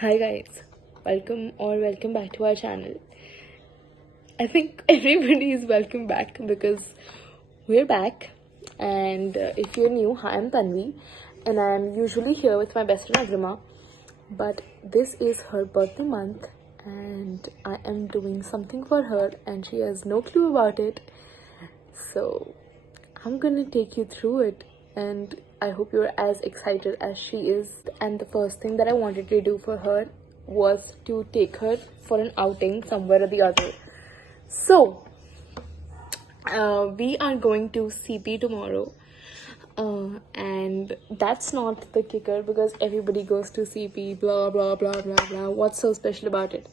Hi guys, welcome back to our channel. I think everybody is welcome back because we're back. And if you're new, hi, I'm Tanvi, and I'm usually here with my best friend Agrima. But this is her birthday month, and I am doing something for her, and she has no clue about it. So I'm gonna take you through it, and I hope you're as excited as she is. And the first thing that I wanted to do for her was to take her for an outing somewhere or the other. So we are going to CP tomorrow, and that's not the kicker because everybody goes to CP, blah blah blah blah blah. What's so special about it?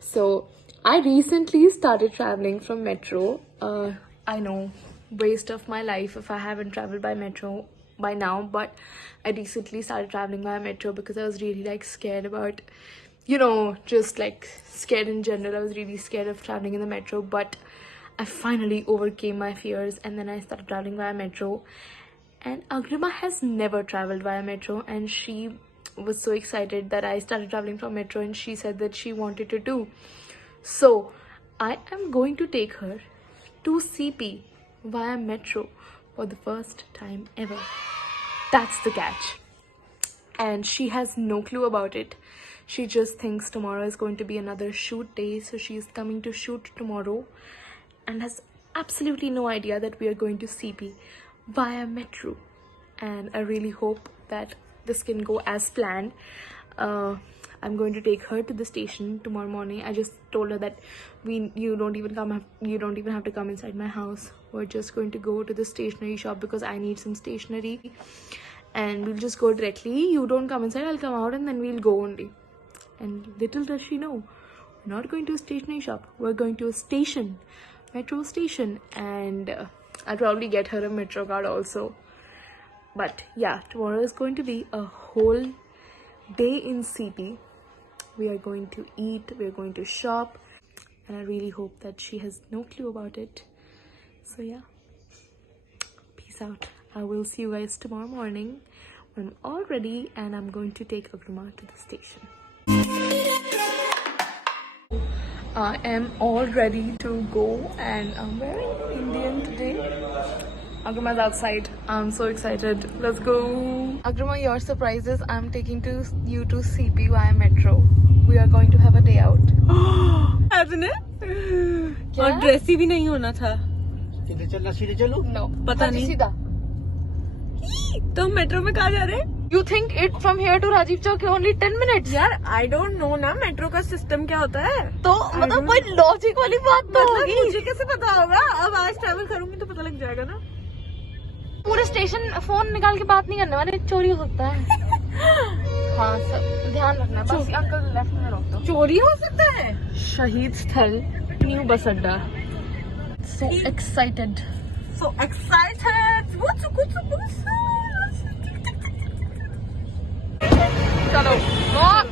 So I recently started traveling from metro. I know, waste of my life if I haven't traveled by metro by now, but I recently started traveling by metro because I was really scared about, just scared in general. I was really scared of traveling in the metro, but I finally overcame my fears, and then I started traveling via metro. And Agrima has never traveled via metro, and she was so excited that I started traveling from metro, and she said that she wanted to do. So I am going to take her to CP via metro for the first time ever. That's the catch. And she has no clue about it. She just thinks tomorrow is going to be another shoot day, so she is coming to shoot tomorrow and has absolutely no idea that we are going to CP via metro. And I really hope that this can go as planned. I'm going to take her to the station tomorrow morning. I just told her that you don't even have to come inside my house. We're just going to go to the stationery shop because I need some stationery, and we'll just go directly. You don't come inside, I'll come out, and then we'll go only. And little does she know, we're not going to a stationery shop, we're going to a station, metro station. And I'll probably get her a metro card also. But yeah, tomorrow is going to be a whole day in CP. We are going to eat, we're going to shop, and I really hope that she has no clue about it. So yeah, peace out. I will see you guys tomorrow morning when I'm all ready, and I'm going to take Agrima to the station. I am all ready to go, and I'm wearing Indian today. Agrima's outside. I'm so excited. Let's go. Agrima, your surprise is I'm taking you to CP via metro. We are going to have a day out. आपने और dressy भी नहीं होना था. सीधे चलो. No. पता नहीं. सीधा. तो हम मेट्रो में कहाँ जा रहे हैं? You think it from here to Rajiv Chowk only 10 minutes? यार I don't know ना मेट्रो का सिस्टम क्या होता है. तो मतलब कोई लॉजिक वाली बात तो होगी. मुझे कैसे पता होगा? अब आज ट्रैवल करूंगी तो पता लग जाएगा ना. पूरे स्टेशन फोन निकाल के बात नहीं करने वाले, चोरी हो सकता है. हाँ, सब ध्यान रखना. बस अंकल लेफ्ट में रोक दो. चोरी हो सकता है. शहीद स्थल, न्यू बस अड्डा. So excited. So excited. चलो. What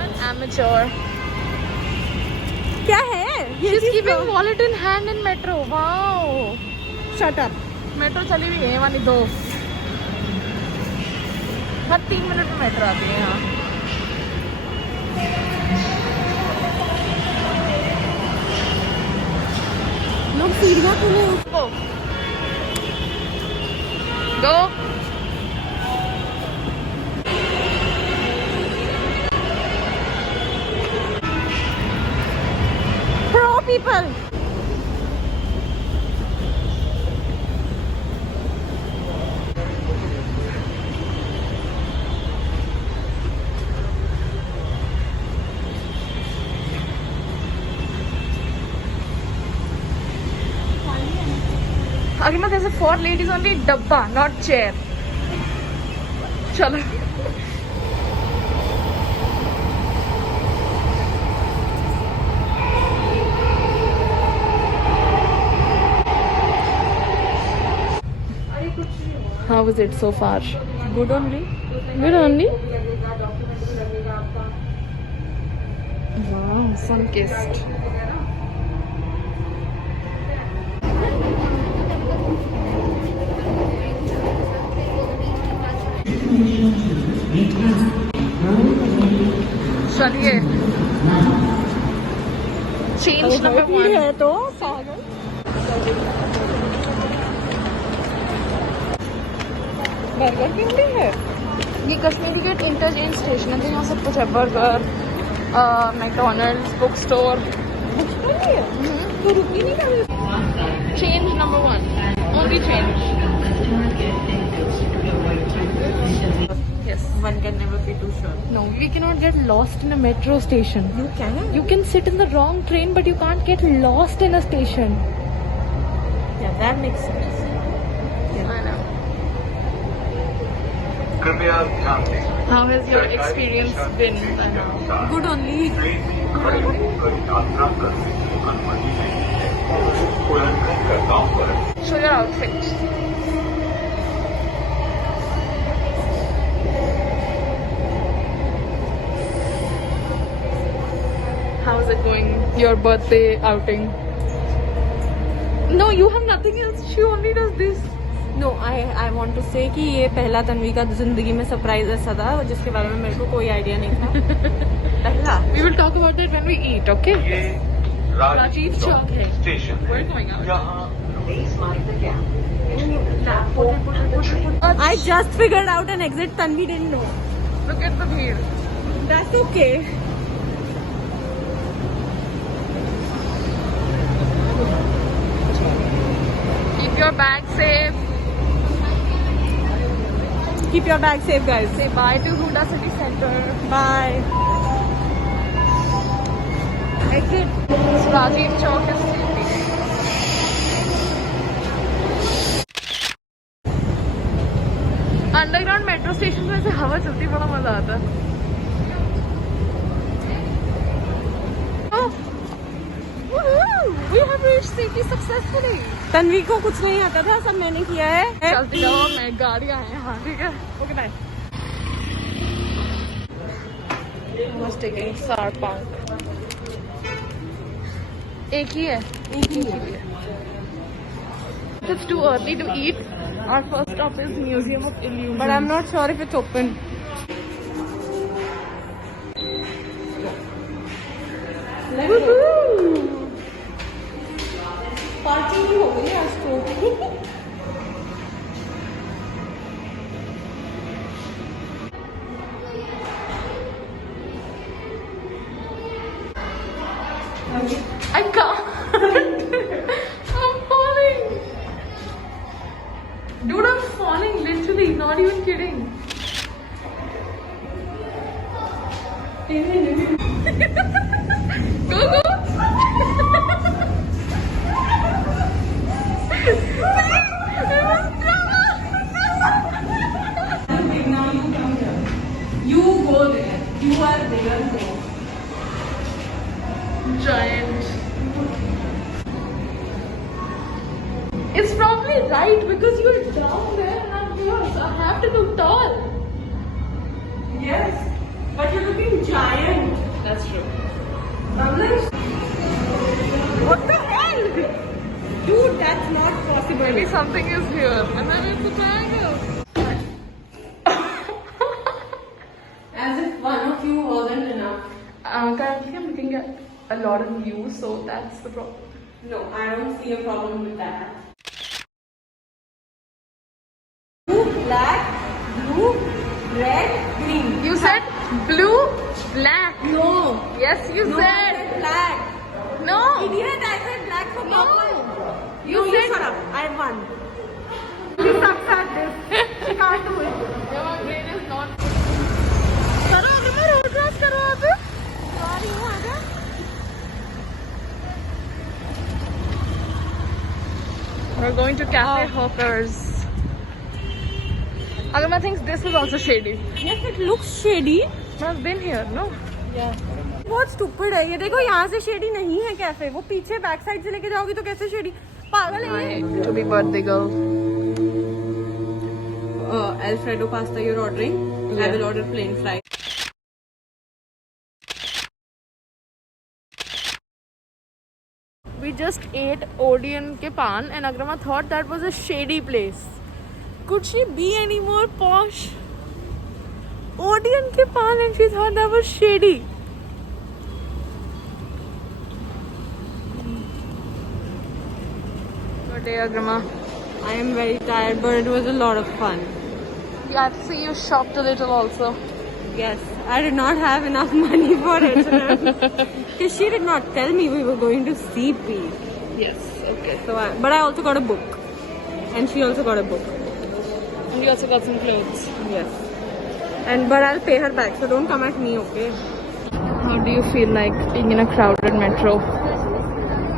an amateur. क्या है? She's keeping wallet in hand in metro. Wow. Shut up. Metro चली भी गई वाली 2. हर 3 मिनट में मेट्रो आती है यहाँ. लोग सीढ़ियाँ खुले. Go. Pro people. Agrima, there's a for ladies only dabba, not chair. Chalo. How was it so far? Good only. Good only? Wow, sun-kissed. चलिए चेंज नंबर 1 है तो पागल। बर्गर किंग भी है। ये कश्मीरी गेट इंटरचेंज स्टेशन है, यहाँ सब कुछ है, बर्गर, मैकडोनल्ड्स, बुक स्टोर। तो रुकी नहीं कर। Change number 1, only change. Yes. One can never be too sure. No, we cannot get lost in a metro station. You can. You can sit in the wrong train, but you can't get lost in a station. Yeah, that makes sense. I know. कृपया ध्यान दें। How has your experience been by now? Good only. Train में खड़े होकर यात्रा करने की अनुमति नहीं है। उल्लंघनकर्ताओं पर Show your outfit. How's it going? Your birthday outing? No, you have nothing else. She only does this. No, I want to say कि ये पहला तन्वी का जिंदगी में सरप्राइज ऐसा था जिसके बारे में मेरे को कोई आइडिया नहीं था। पहला। We will talk about that when we eat, okay? ये राजीव चौक है। Station We're going out. यहाँ I just figured out an exit. Tanvi didn't know. Look at the bhir. That's okay. Keep your bag safe. Keep your bag safe, guys. Say bye to Huda City Center. Bye. Exit. Rajiv Chowk is sleeping. Underground metro station में ऐसे हवा चलती बड़ा मजा आता है। We have reached city successfully. Tanvi को कुछ नहीं आता था, सब मैंने किया है। चलती जाओ, मैं गाड़ियाँ हैं यहाँ, ठीक है? Okay bye. I was taking Sarpank. एक ही है। It's too early to eat. Our first stop is Museum of Illusion. But I'm not sure if it's open. Parking ही हो गई आज तो। I can't. I'm falling. Dude, I'm falling literally, not even kidding. Go, go. You go there. You are there. Giant. It's probably right because you're down there and I'm here, so I have to look tall. Yes, but you're looking giant. That's true. I'm like, what the hell? Dude, that's not possible. Maybe something is here. And then it's a triangle. As if one of you wasn't enough. Currently, I'm looking at a lot of views, so that's the problem. No, I don't see a problem with that. Blue, black, blue, red, green. You said blue, black. No. Yes, you No, I said. said black. No. Idiot, I said black for No. purple. You No, said. shut up. I won. She sucks at this. She can't do it. Yeah, my brain is not. करो Agrima, road cross करो आप. Sorry, हूँ आजा. We're going to Cafe Hawkers. Agrima thinks this is also shady. Yes, it looks shady. I've been here, no? बहुत stupid है ये. देखो यहाँ से शेडी नहीं है कैफे. वो पीछे बैक साइड से लेके जाओगी तो कैसे शेडी? पागल है ये. Hi, to be birthday girl. Alfredo pasta you're ordering. I will order plain fry. We just ate Odeon ke pan and Agrima thought that was a shady place. Could she be any more posh? Guardian ke paal and she thought that was shady. Good day, Agrima. I am very tired, but it was a lot of fun. Yeah, I see you shopped a little also. Yes, I did not have enough money for H&M because she did not tell me we were going to CP. Yes, okay. So, but I also got a book, and she also got a book. And you also got some clothes. Yes, but I'll pay her back. So don't come at me, okay? How do you feel like being in a crowded metro?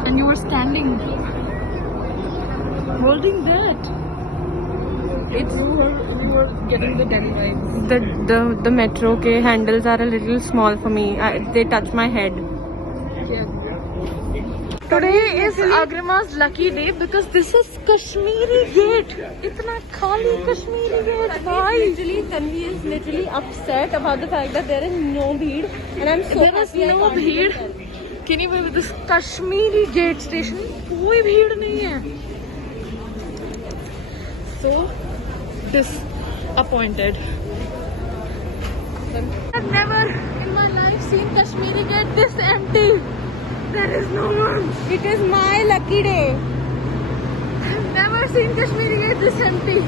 And you were standing, holding that. You were getting the Delhi vibes. The metro ke handles are a little small for me. They touch my head. Yeah. Today is Agrima's lucky day because this is Kashmiri Gate. Itna khali Kashmiri Gate. Why? Tanvi is literally upset about the fact that there is no bheed, and I'm so There is happy no bheed. Can you believe this Kashmiri Gate station? कोई भीड़ नहीं है. So disappointed. I've never in my life seen Kashmiri Gate this empty. There is no one. It is my lucky day. I've never seen Kashmiri Gate this empty.